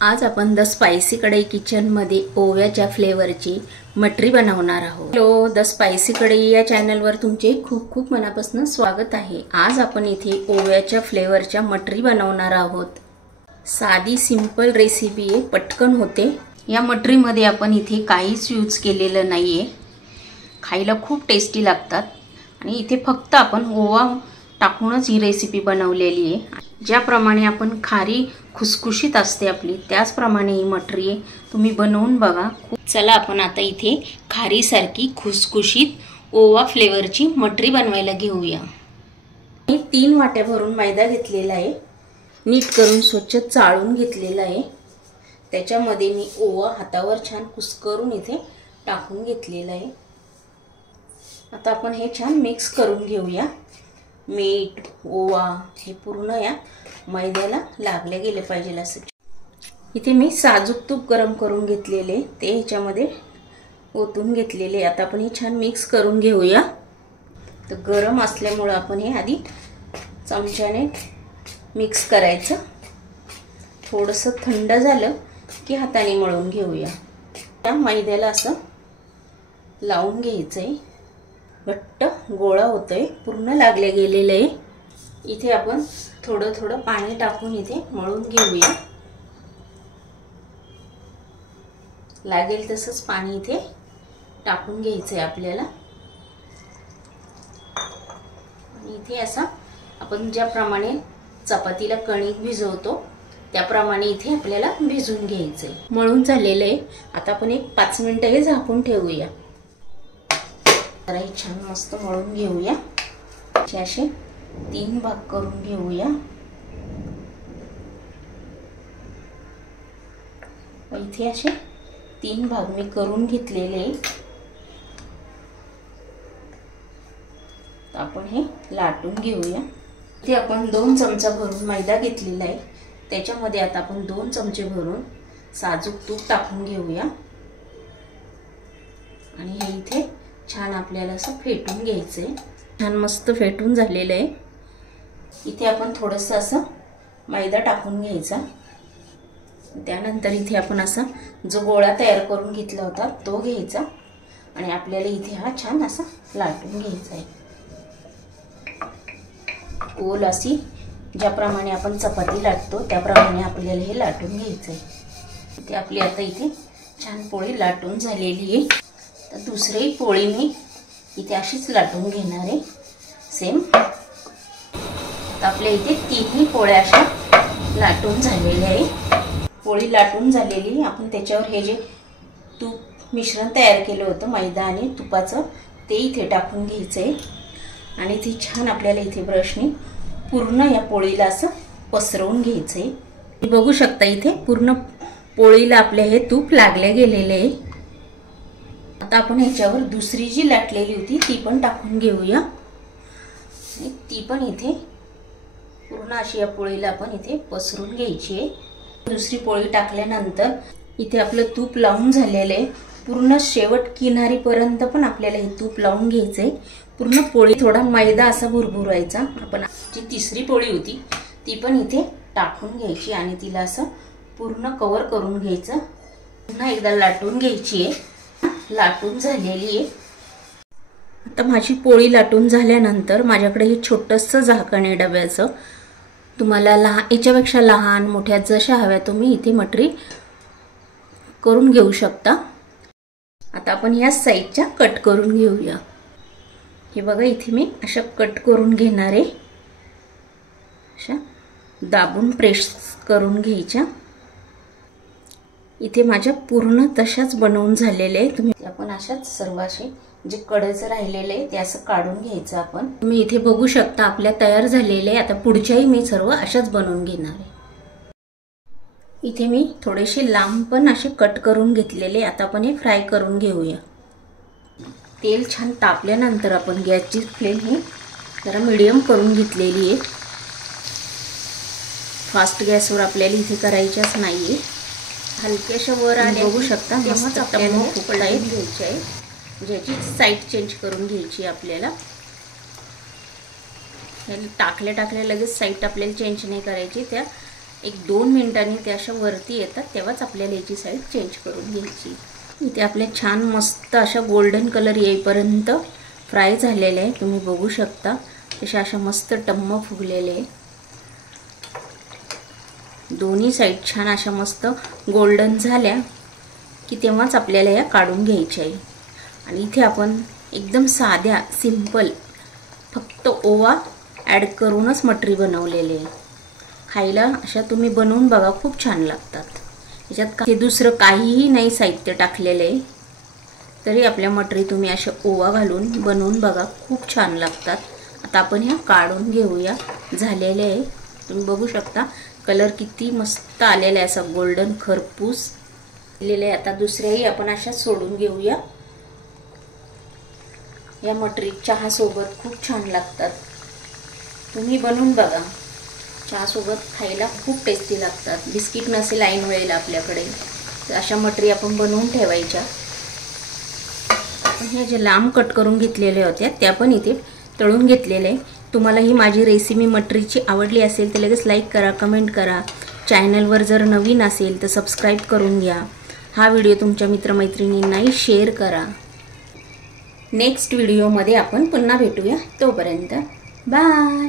आज आपण the spicy कढई किचन मध्ये ओव्याच्या फ्लेवरची मटरी बनवणार आहोत। हॅलो, द स्पाइसी कढई या चॅनलवर तुमचे खूप खूप मनापासून स्वागत आहे। आज आपण इथे ओव्याच्या फ्लेवरच्या मटरी बनवणार आहोत। साधी सिंपल रेसिपी आहे, पटकन होते। या मटरी मध्ये आपण इथे काहीच यूज केलेलं नाहीये, खायला खूप टेस्टी लागतात आणि इथे फक्त आपण ओवा टाकूनच ही रेसिपी बनवलेली आहे। ज्याप्रमाणे आपण खारी खुसखुशीत असते आपली, त्याचप्रमाणे ही मटरी तुम्ही बनवून बघा। चला आपण आता इथे खारी सारखी खुसखुशीत ओवा फ्लेवरची मटरी बनवायला घेऊया। मी 3 वाट्या भरून मैदा घेतलेला आहे, नीट करून स्वच्छ चाळून घेतलेला आहे। त्याच्यामध्ये मी ओवा हातावर छान कुस्करून इथे टाकून घेतलेला आहे। आता आपण हे छान मिक्स करून घेऊया। मीठ ओवा हे पूर्ण या मैद्याला लागले गेले पाहिजे असं। इथे मी साजूक तूप गरम करून घेतलेले ते ह्याच्यामध्ये ओतून घेतलेले। आता आपण हे छान मिक्स करून घेऊया। तर गरम असल्यामुळे आपण हे आधी चमच्याने मिक्स करायचं। थोडंसं थंड झालं की हाताने मळून घेऊया। त्या मैद्याला असं लावून घ्यायचंय, घट्ट गोळा होतोय, पूर्ण लागले गेलेले आहे। इथे आपण थोडं थोडं पाणी टाकून इथे मळून घेऊया। लागेल तसंच पाणी इथे टाकून घ्यायचंय आपल्याला। आणि इथे असं आपण ज्याप्रमाणे चपातीला कणिक भिजवतो त्याप्रमाणे इथे आपल्याला भिजवून घ्यायचंय। मळून झालेलं आहे। आता आपण एक 5 मिनिटं हे झाकून ठेवूया। जरा छान मस्त मळून घेऊया। असे 3 भाग करून घेऊया। इथे असे 3 भाग मी करून घेतलेले। आपण हे लाटून घेऊया। इथे आपण 2 चमचा भरून मैदा घेतलेला आहे, त्याच्यामध्ये आता आपण 2 चमचे भरून साजूक तूप टाकून घेऊया। आणि हे इथे छान आपल्याला असं फेटून घ्यायचंय। छान मस्त फेटून झालेलं आहे। इथे आपण थोडंसं असं मैदा टाकून घ्यायचा। त्यानंतर इथे आपण असा जो गोळा तयार करून घेतला होता तो घ्यायचा आणि आपल्याला इथे हा छान असा लाटून घ्यायचा आहे। गोल अशी ज्याप्रमाणे आपण चपाती लाटतो त्याप्रमाणे आपल्याला हे लाटून घ्यायचं आहे। इथे आपली आता इथे छान पोळी लाटून झालेली आहे। तर दुसरी पोळी मी इथे अशीच लाटून घेणार आहे सेम। आता आपल्या इथे 3 पोळ्या अशा लाटून झालेल्या आहे। पोळी लाटून झालेली, आपण त्याच्यावर हे जे तूप मिश्रण तयार केलं होतं मैदा आणि तुपाचं ते इथे टाकून घ्यायचंय। आणि ती छान आपल्याला इथे ब्रशने पूर्ण या पोळीला असं पसरवून घ्यायचंय। बघू शकता इथे पूर्ण पोळीला आपले हे तूप लागले गेलेले आहे। आता आपण ह्याच्यावर दुसरी जी लाटलेली होती ती पण टाकून घेऊया। ती पण इथे पूर्ण अशी या पोळीला आपण इथे पसरून घ्यायची आहे। दुसरी पोळी टाकल्यानंतर इथे आपलं तूप लावून झालेलं आहे। पूर्ण शेवट किनारीपर्यंत पण आपल्याला हे तूप लावून घ्यायचंय। पूर्ण पोळी थोडा मैदा असा भुरभुरायचा। आपण जी तिसरी पोळी होती ती पण इथे टाकून घ्यायची आणि तिला असं पूर्ण कव्हर करून घ्यायचं। पुन्हा एकदा लाटून घ्यायची आहे। लाटून झालेली आहे। आता माझी पोळी लाटून झाल्यानंतर माझ्याकडे हे छोटंसं झाकण आहे डब्याचं। तुम्हाला याच्यापेक्षा लहान मोठ्या जशा हव्या तुम्ही इथे मटरी करून घेऊ शकता। आता आपण या साईडच्या कट करून घेऊया। हे बघा इथे मी अशा कट करून घेणार आहे। अशा दाबून प्रेस करून घ्यायच्या। इथे माझ्या पूर्ण तशाच बनवून झालेले आहे। तुम्ही आपण अशाच सर्व असे जे कडेचं राहिलेले आहे ते असं काढून घ्यायचं आपण। तुम्ही इथे बघू शकता आपल्या तयार झालेले। आता पुढच्याही मी सर्व अशाच बनवून घेणार आहे। इथे मी थोडेसे लांब पण असे कट करून घेतलेले। आता आपण हे फ्राय करून घेऊया। तेल छान तापल्यानंतर आपण गॅसची फ्लेम ही जरा मीडियम करून घेतलेली आहे। फास्ट गॅसवर आपल्याला इथे करायच्याच नाहीये। हलक्याशा वर आले बघू शकता तेव्हाच आपल्याला उकळायला घ्यायची आहे। ज्याची साईड चेंज करून घ्यायची आपल्याला। टाकल्या लगेच साईड आपल्याला चेंज नाही करायची, त्या 1-2 मिनिटांनी ते अशा वरती येतात तेव्हाच आपल्याला याची साईड चेंज करून घ्यायची. इथे आपले छान मस्त अशा गोल्डन कलर येईपर्यंत फ्राय झालेले आहे. तुम्ही बघू शकता अशा मस्त टम्म फुगलेले आहे. दोन्ही साईड छान अशा मस्त गोल्डन झाल्या की तेव्हाच आपल्याला या काढून घ्यायच्या आहे. आणि इथे आपण एकदम साध्या सिंपल फक्त ओवा ॲड करूनच मटरी बनवलेले आहे. खायला अशा तुम्ही बनवून बघा, खूप छान लागतात. याच्यात दुसरं काहीही नाही साहित्य टाकलेलं आहे तरी आपल्या मटरी तुम्ही अशा ओवा घालून बनवून बघा, खूप छान लागतात. आता आपण ह्या काढून घेऊया. झालेले आहे तुम्ही बघू शकता, कलर किती मस्त आलेला आहे, असा गोल्डन खरपूस आलेले आहे. आता दुसऱ्याही आपण अशा सोडून घेऊया. या मटरी चहा सोबत खूप छान लागतात. तुम्ही बनवून बघा, चहा सोबत खायला खूप टेस्टी लागतात. बिस्किट नसेल ऐन वेळेला आपल्याकडे तर अशा मटरी आपण बनवून ठेवायच्या. आपण ह्या जे लांब कट करून घेतलेल्या होत्या त्या पण इथे तळून घेतलेले आहे. तुम्हाला ही माझी रेसिपी मटरीची आवडली असेल तर लगेच लाईक करा, कमेंट करा. चॅनलवर जर नवीन असेल तर सबस्क्राईब करून घ्या. हा व्हिडिओ तुमच्या मित्रमैत्रिणींनाही शेअर करा. नेक्स्ट व्हिडिओमध्ये आपण पुन्हा भेटूया. तोपर्यंत बाय.